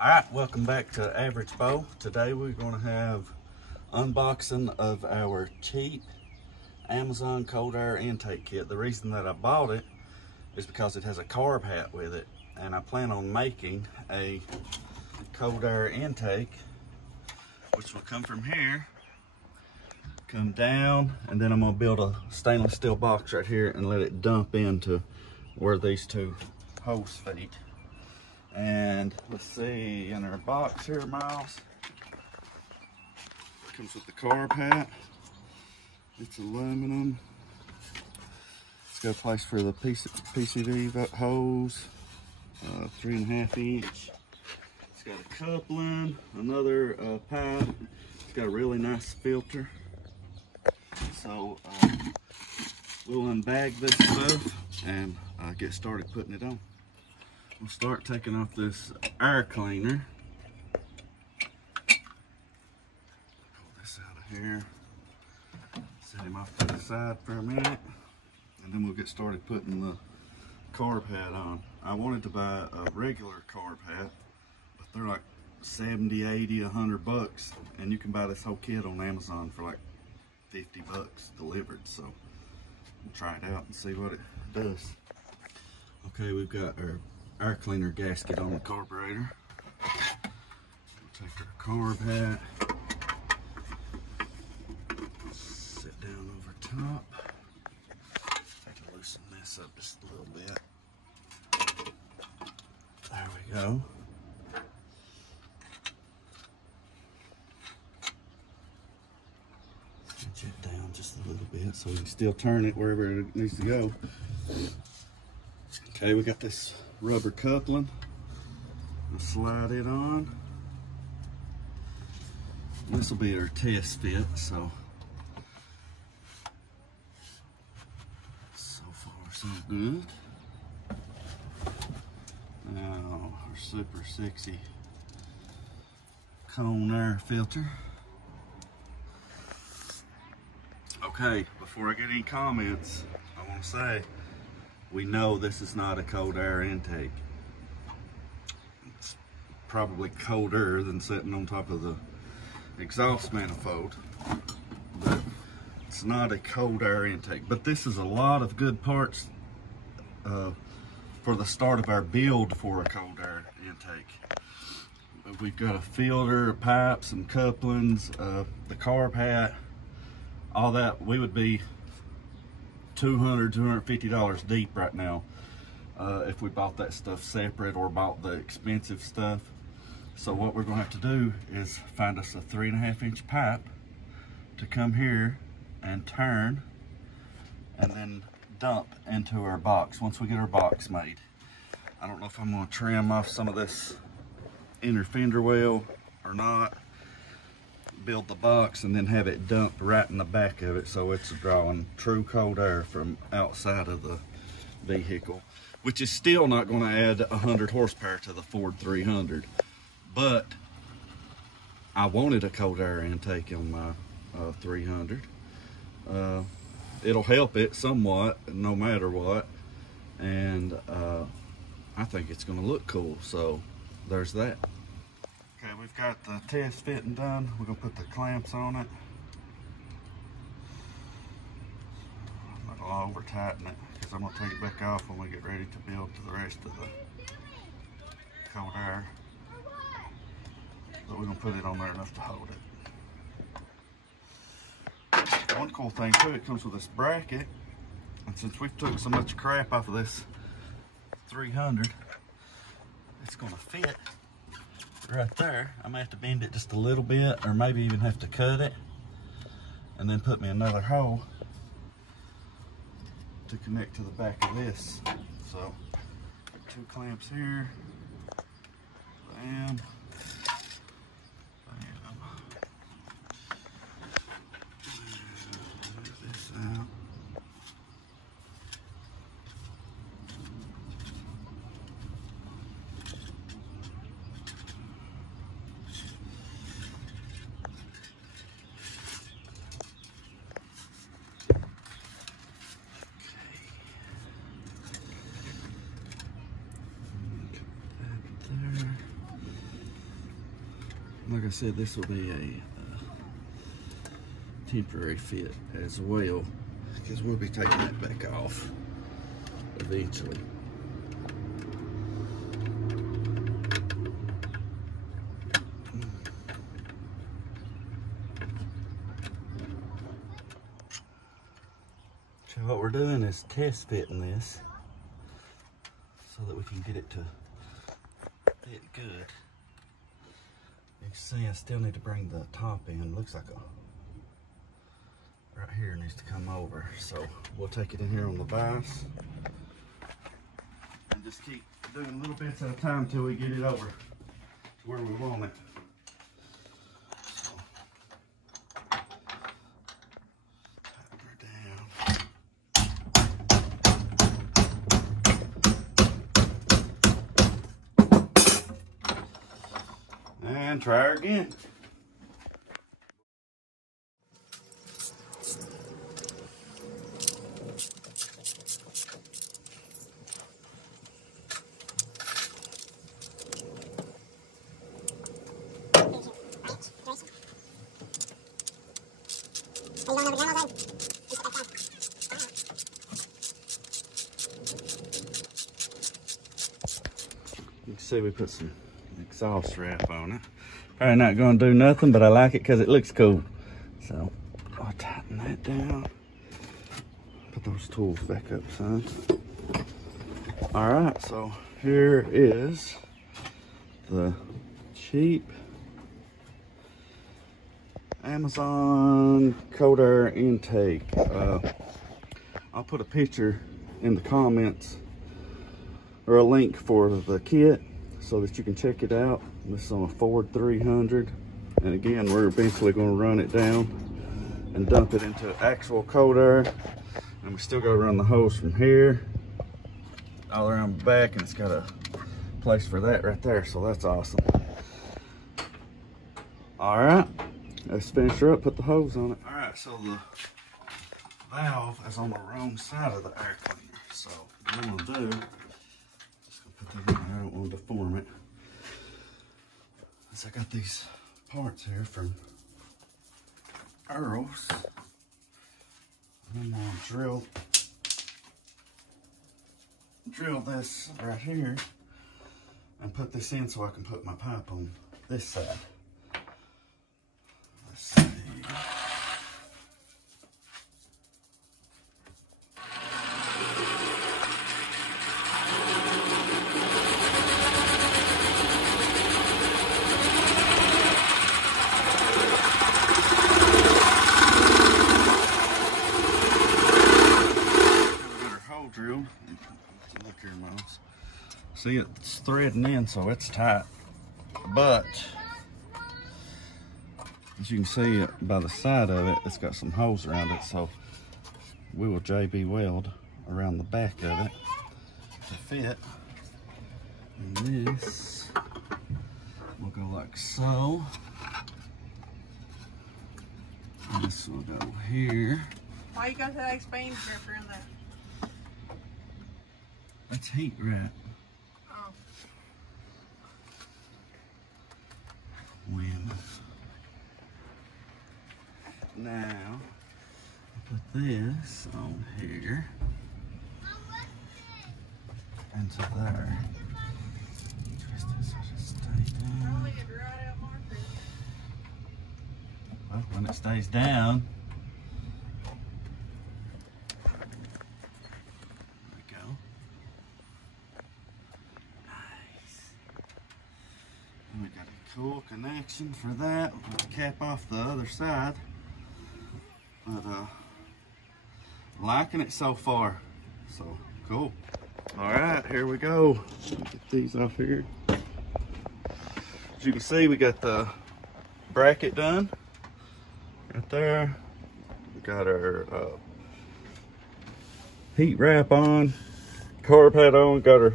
Alright, welcome back to Average Bow. Today we're going to have unboxing of our cheap Amazon cold air intake kit. The reason that I bought it is because it has a carb hat with it, and I plan on making a cold air intake which will come from here, come down, and then I'm going to build a stainless steel box right here and let it dump into where these two hose feet. And let's see, in our box here, Miles, comes with the carb hat. It's aluminum. It's got a place for the PCV hose, 3.5 inch. It's got a coupling, another pipe. It's got a really nice filter. So we'll unbag this stuff and get started putting it on. We'll start taking off this air cleaner. Pull this out of here. Set him off to the side for a minute. And then we'll get started putting the carb hat on. I wanted to buy a regular carb hat, but they're like 70, 80, 100 bucks. And you can buy this whole kit on Amazon for like 50 bucks delivered. So we'll try it out and see what it does. Okay, we've got our air cleaner gasket on the carburetor. We'll take our carb hat, sit down over top. I can loosen this up just a little bit. There we go. Cinch it down just a little bit so we can still turn it wherever it needs to go. Okay, we got this rubber coupling. We'll slide it on. This will be our test fit, so far so good. Now our super sexy cone air filter. Okay, before I get any comments, I want to say we know this is not a cold air intake. It's probably colder than sitting on top of the exhaust manifold, but it's not a cold air intake. But this is a lot of good parts for the start of our build for a cold air intake. We've got a filter, a pipe, some couplings, the carb hat, all that. We would be $200, $250 deep right now if we bought that stuff separate or bought the expensive stuff. So what we're gonna have to do is find us a 3.5 inch pipe to come here and turn and then dump into our box once we get our box made. I don't know if I'm gonna trim off some of this inner fender well or not, build the box and then have it dumped right in the back of it so it's drawing true cold air from outside of the vehicle, which is still not going to add 100 horsepower to the Ford 300. But I wanted a cold air intake on my 300. It'll help it somewhat no matter what, and I think it's going to look cool, so there's that. Okay, we've got the test fitting done. We're gonna put the clamps on it. I'm gonna over tighten it because I'm gonna take it back off when we get ready to build to the rest of the cold air. But we're gonna put it on there enough to hold it. One cool thing too, it comes with this bracket. And since we've took so much crap off of this 300, it's gonna fit right there. I may have to bend it just a little bit, or maybe even have to cut it and then put me another hole to connect to the back of this. So 2 clamps here, bam, bam. Move this out. like I said, this will be a temporary fit as well, because we'll be taking it back off eventually. So what we're doing is test fitting this so that we can get it to fit good. You can see I still need to bring the top in. Looks like right here needs to come over. So we'll take it in here on the vise and just keep doing little bits at a time until we get it over to where we want it. So, tighten her down. And try her again. You can see we put some exhaust wrap on it. Probably not going to do nothing, but I like it because it looks cool. So I'll tighten that down. Put those tools back up, son. All right, so here is the cheap Amazon cold air intake. I'll put a picture in the comments or a link for the kit so that you can check it out. This is on a Ford 300, and again, we're eventually going to run it down and dump it into actual cold air. And we still got to run the hose from here all around the back, and it's got a place for that right there, so that's awesome. All right, let's finish her up, put the hose on it. All right, so the valve is on the wrong side of the air cleaner, so what I'm gonna do, just gonna put that in there, I don't want to deform it. So I got these parts here from Earl's. I'm gonna drill this right here and put this in so I can put my pipe on this side. Let's see. Drilled. Look here, Miles. See, it's threading in, so it's tight. But as you can see by the side of it, it's got some holes around it, so we will JB weld around the back of it to fit. And this will go like so. And this will go here. Why you got that expansion stripper in there? That's heat wrap. Oh. When now I put this on here into there. Twist this so it stays down. Well, when it stays down, cool connection for that. We'll put the cap off the other side. But liking it so far. So cool. All right, here we go. Get these off here. As you can see, we got the bracket done right there. We got our heat wrap on, carb hat on, got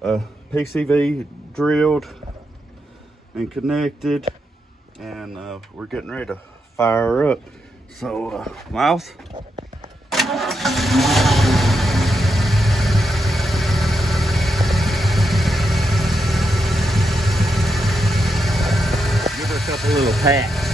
our PCV drilled and connected, and we're getting ready to fire her up. So Miles, couple little pats.